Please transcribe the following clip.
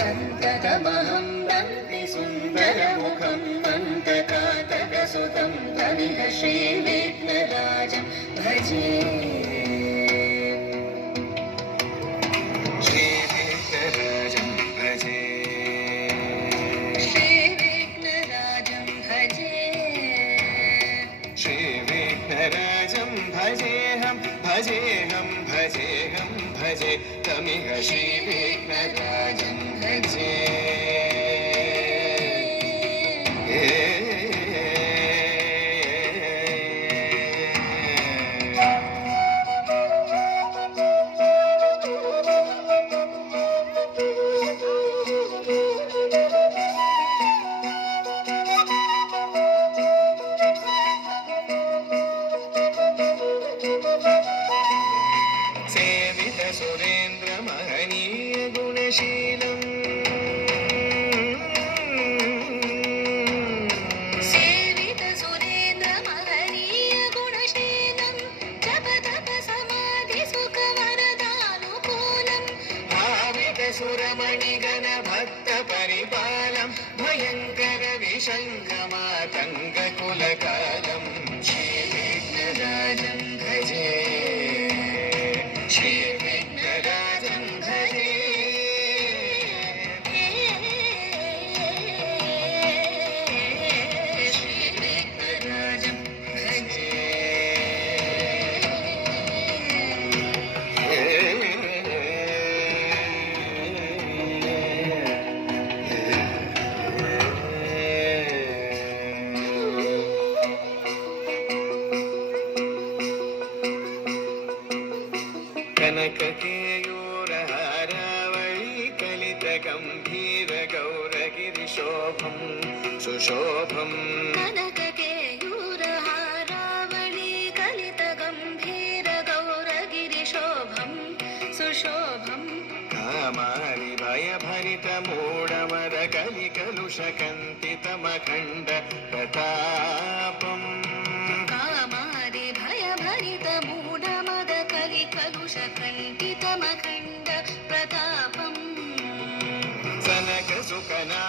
सन्ततमहं वन्दे सुन्दरमुखं मन्दकातकसुतं तमिह श्रीविघ्नराजं भजे। श्रीविघ्नराजं भजे, श्रीविघ्नराजं भजे, श्रीविघ्नराजं भजेऽहं भजेऽहं भजेऽहं भजे तमिह श्रीविघ्नराजं भजे। सेवित सुरेन्द्र महनीय गुणशीलम्, सेवित सुरेन्द्र महनीय गुणशीलं जप तप समाधि सुख वरदानुकूलं भावित सुरमणिगण भक्त परिपालं भयंकर विशङ्खमातङ्ग कुलकालं श्रीविघ्नराजं भजे। श्रीविघ्नराजं भजे, श्रीविघ्नराजं भजे। कनककेयूरहारावळी कलितगम्भीर गौरगिरिशोभं सुशोभम्, कनककेयूरहारावळी कलितगम्भीर गौरगिरिशोभं सुशोभम् कामारि भयभरित मूढमद कलिकलुषकन्तितमखण्ड प्रतापम्, कामारि भयभरित मूढमद कलिकलुषकन्तितमखण्ड प्रतापम् सनक सुकना